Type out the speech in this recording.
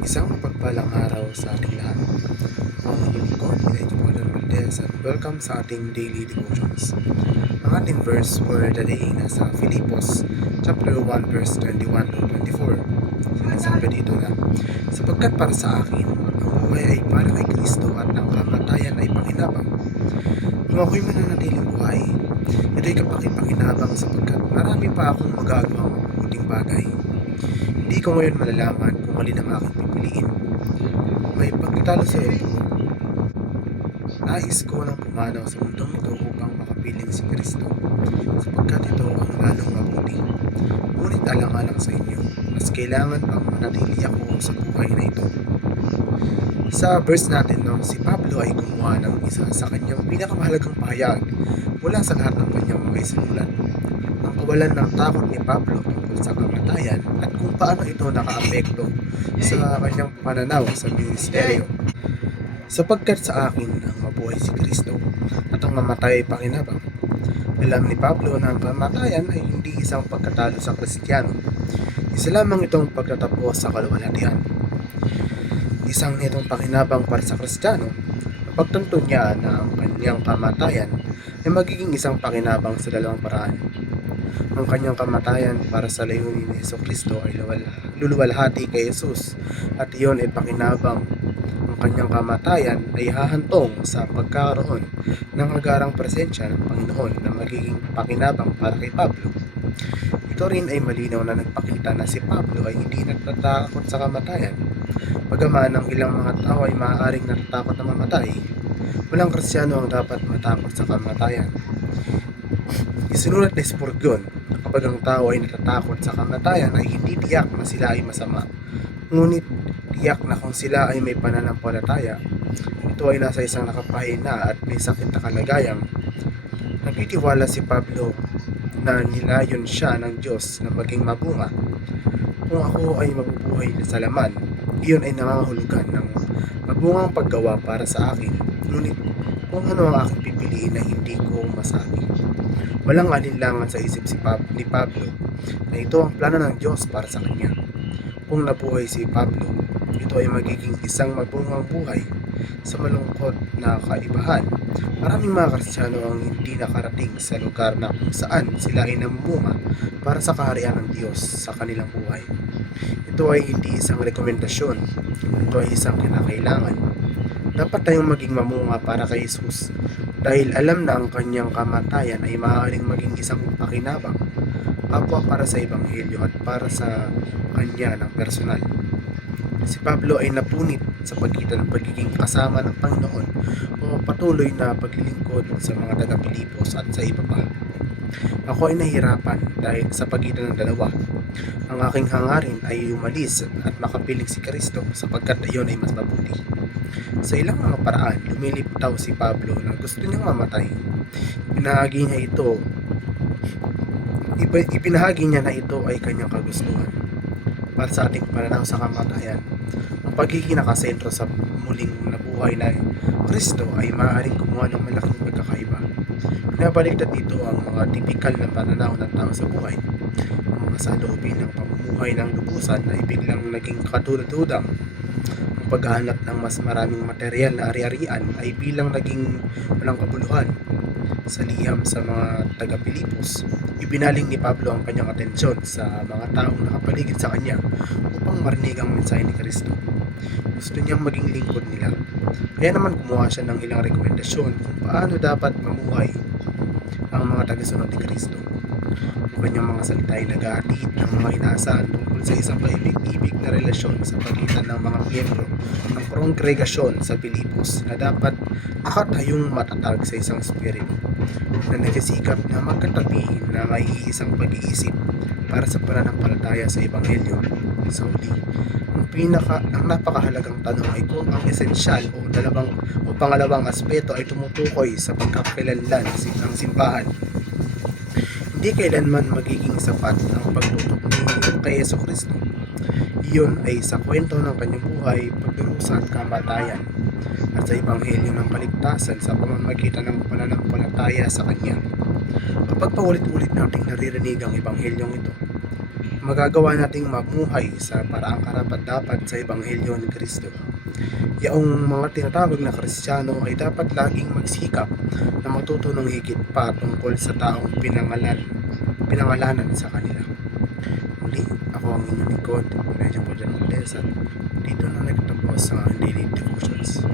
Isang mapagpalang araw sa ating lahat. Ang inyong lingkod, Elijah Paul Valdez, at welcome sa ating daily devotions. Ang ating verse for the day nasa Filipos chapter 1 verse 21 to 24. Sinasabi dito na, sapagkat para sa akin, ang buhay ay para kay Kristo at ang kamatayan ay pakinabang. Kung ako'y mananatiling buhay, ito'y kapakipakinabang sapagkat marami pa akong magagawang mabuting bagay. Hindi ko ngayon malalaman kung alin ang aking pipiliin. May pagkatalo sa iyo. Nais ko nang pumanaw sa mundong ito upang makapiling si Kristo, sapagkat ito ang lalong mabuti. Ngunit alang-alang sa inyo, mas kailangan pang manatili ako sa buhay na ito. Sa verse natin, si Pablo ay gumawa ng isa sa kanyang pinakamahalagang pahayag mula sa lahat ng kanyang mga isinulat. Ang kawalan ng takot ni Pablo tungkol sa kamatayan at kung paano ito nakaapekto sa kanyang pananaw sa ministeryo. Sapagkat sa akin ang mabuhay si Kristo at ang mamatay ay pakinabang. Alam ni Pablo na ang kamatayan ay hindi isang pagkatalo sa Kristiyano. Isa lamang itong pagtatapos sa kaluwalhatian. Isang itong pakinabang para sa Kristiyano, pagtanto niya na ang kanyang kamatayan ay magiging isang pakinabang sa dalawang paraan. Ang kanyang kamatayan para sa layunin ni Jesucristo ay luluwalhati kay Jesus at iyon ay pakinabang. Ang kanyang kamatayan ay hahantong sa pagkaroon ng agarang presensya ng Panginoon na magiging pakinabang para kay Pablo. Ito rin ay malinaw na nagpakita na si Pablo ay hindi natatakot sa kamatayan. Bagaman ang ilang mga tao ay maaaring natatakot na mamatay, walang Kristiyano ang dapat matakot sa kamatayan. Isinulat ni Spurgeon na kapag ang tao ay natatakot sa kamatayan ay hindi tiyak na sila ay masama, ngunit tiyak na kung sila ay may pananampalataya, ito ay nasa isang nakapahina at may sakit na kalagayang. Nagtitiwala si Pablo na nilayon siya ng Diyos na maging mabunga. Kung ako ay mabubuhay sa laman, iyon ay nangangahulugan ng mabungang paggawa para sa akin. Ngunit kung ano ang aking pipiliin na hindi ko masabi. Walang alinlangan sa isip ni Pablo na ito ang plano ng Diyos para sa kanya. Kung nabuhay si Pablo, ito ay magiging isang mabungang buhay sa malungkot na kaibahan. Maraming mga Kristiyano ang hindi nakarating sa lugar na kung saan sila ay namumunga para sa kaharian ng Diyos sa kanilang buhay. Ito ay hindi isang rekomendasyon, ito ay isang kinakailangan. Dapat tayong maging mamunga para kay Jesus dahil alam na ang kanyang kamatayan ay maaaring maging isang pakinabang, kapwa para sa Ebanghelyo at para sa kanya ng personal. Si Pablo ay napunit sa pagitan ng pagiging kasama ng Panginoon o patuloy na paglilingkod sa mga taga-Pilipos at sa iba pa. Ako ay nahirapan dahil sa pagitan ng dalawa. Ang aking hangarin ay umalis at makapiling si Kristo sapagkat iyon ay mas mabuti. Sa ilang mga paraan, lumiliptaw si Pablo na gusto niyang mamatay. Ibinahagi niya na ito ay kanyang kagustuhan. Para sa ating pananaw sa kamatayan, ang pagiging nakasentro sa muling nabuhay na Kristo ay maaaring kumuha ng malaking pagkakaiba. Pinabaliktad dito ang mga tipikal na pananaw ng tao sa buhay. Ang mga saloobin ng pamumuhay ng lubusan ay biglang naging katulad-udang. Ang paghahanap ng mas maraming material na ari-arian ay bilang naging walang kabuluhan. Sa liham sa mga taga-Pilipos, ibinaling ni Pablo ang kanyang atensyon sa mga taong nakapaligid sa kanya upang marinig ang mensahe ni Kristo. Gusto niyang maging lingkod nila. Kaya naman kumuha siya ng ilang rekomendasyon kung paano dapat mamuhay ang mga tagasunod ni Kristo. Ang kanyang mga salita ay nag-aatid ng mga inaasahan tungkol sa isang kaibig-ibig na relasyon sa pagitan ng mga miyembro ng kongregasyon sa Pilipos na dapat nakatayong matatag sa isang spirito na nagsisikap na magkatabi na may isang pag-iisip para sa pananampalataya sa Ebanghelyo. Sa huli, ang napakahalagang tanong ay kung ang esensyal o pangalawang aspeto ay tumutukoy sa pagkakakilanlan ng simbahan. Hindi kailanman magiging sapat ang pagtutok ni kay Jesucristo. Iyon ay sa kwento ng kanyang buhay, pagdurusa at kamatayan at sa Ebanghelyo ng kaligtasan sa pamamagitan ng pananampalataya sa Kanya. Kapag paulit-ulit nating naririnig ang Ebanghelyong ito, magagawa nating mamuhay sa paraang karapat-dapat sa Ebanghelyo ni Kristo. Yaong mga tinatawag na Kristiyano ay dapat laging magsikap na matuto ng higit pa tungkol sa taong pinangalanan sa kanila. Muli, ako ang inyong lingkod, Medyo Paul Jan Valdez, at dito na nagtatapos ang Daily Devotions.